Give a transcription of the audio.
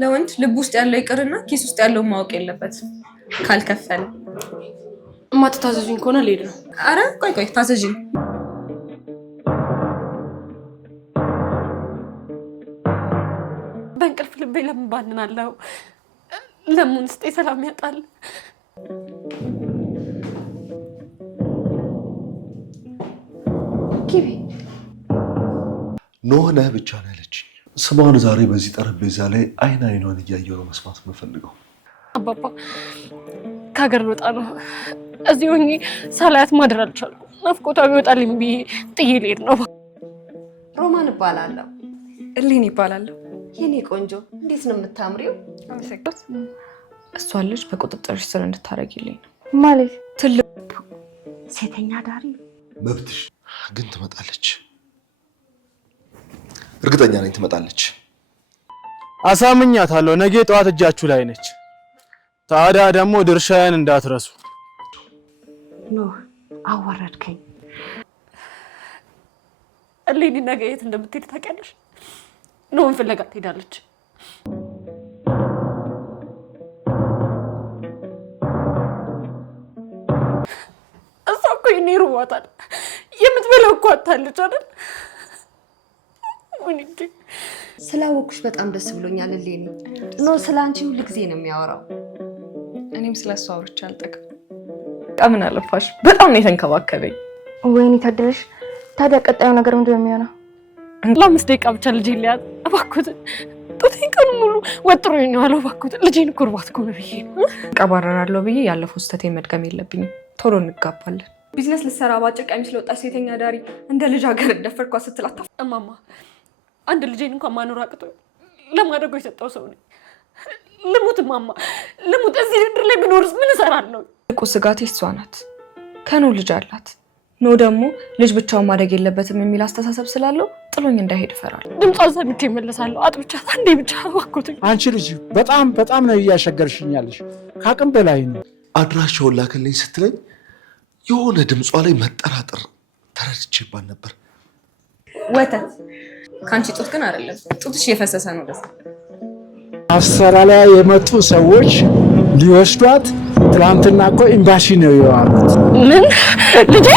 ለወንድ ልብ ውስጥ ያለው ይቅርና ኪስ ውስጥ ያለው ማወቅ የለበት ካልከፈለ። እማትታዘዙኝ ከሆነ ልሄድ ነው። አረ ቆይ ታዘዥኝ። በእንቅልፍ ልቤ ለምን ባንናለሁ? ለምን ውስጤ ሰላም ያጣል? ኪቢ ኖህ ነህ ብቻ ነው ያለችኝ። ስሟን ዛሬ በዚህ ጠረጴዛ ላይ አይኗን እያየሁ ነው መስማት የምፈልገው። አባባ ከሀገር ልወጣ ነው። እዚህ ሆኜ ሳላያት ማደር አልቻልኩም። ናፍቆቷ ቢወጣልኝ ብዬ ጥዬ ልሄድ ነው። ሮማን እባላለሁ። እሌኒ ይባላለሁ። የኔ ቆንጆ እንዴት ነው የምታምሪው? አመሰግናለሁ። እሷን ልጅ በቁጥጥርሽ ስር እንድታረጊልኝ ነው። ማለት ትልቅ ሴተኛ ዳሪ መብትሽ ግን ትመጣለች። እርግጠኛ ነኝ ትመጣለች። አሳምኛታለሁ። ነገ ጠዋት እጃችሁ ላይ ነች። ታዲያ ደግሞ ድርሻዬን እንዳትረሱ። ኖህ አዋረድከኝ። እሌኒ ነገ የት እንደምትሄድ ታውቂያለሽ? ኖህን ፍለጋ ትሄዳለች። እሷ እኮ የኔ ርቧታል። የምትበላው እኮ አታለች አይደል? ወንዴ ስላወኩሽ በጣም ደስ ብሎኛል እሌኒ። ኖህ ስላንቺ ሁሉ ጊዜ ነው የሚያወራው። እኔም ስለሷ አውርቼ አልጠቅም። ምን አለፋሽ በጣም ነው የተንከባከበኝ። ወይኔ ታደለሽ። ታዲያ ቀጣዩ ነገር ምንድን ነው የሚሆነው? ለአምስት ደቂቃ ብቻ ልጄን ሊያዝ እባክዎትን። ጡቴን ቀኑ ሙሉ ወጥሮኝ ነው ያለው። እባክዎትን ልጄን እኮ እርቧት እኮ ነው ብዬ ነው። ቀባረራለሁ ብዬ ያለፈው ስህተቴን መድገም የለብኝም። ቶሎ እንጋባለን። ቢዝነስ ልትሰራ ባጭር ቀሚስ ለወጣች ሴተኛ ዳሪ እንደ ልጅ ሀገር ደፈርኳ ስትላታ እማማ አንድ ልጄን እንኳን ማኖር አቅቶ ለማድረጉ የሰጠው ሰው ነኝ። ልሙት እማማ ልሙት። እዚህ ምድር ላይ ብኖርስ ምን እሰራለሁ? እኮ ስጋቴ እሷ ናት። ከኖ ልጅ አላት። ኖ ደግሞ ልጅ ብቻውን ማደግ የለበትም የሚል አስተሳሰብ ስላለው ጥሎኝ እንዳይሄድ እፈራለሁ። ድምጿን ሰምቼ እመለሳለሁ። አጥብቻት አንዴ ብቻ እባክዎትን። አንቺ ልጅ በጣም ነው እያሸገርሽኛለሽ። ከአቅም በላይ ነው። አድራሻውን ላክልኝ ስትለኝ የሆነ ድምጿ ላይ መጠራጠር ተረድቼባት ነበር። ወተት ከአንቺ ጡት ግን አይደለም። ጡትሽ እየፈሰሰ ነው። ደስ አውስትራሊያ የመጡ ሰዎች ሊወስዷት ትናንትና እኮ ኤምባሲ ነው የዋሉት። ምን ልጄ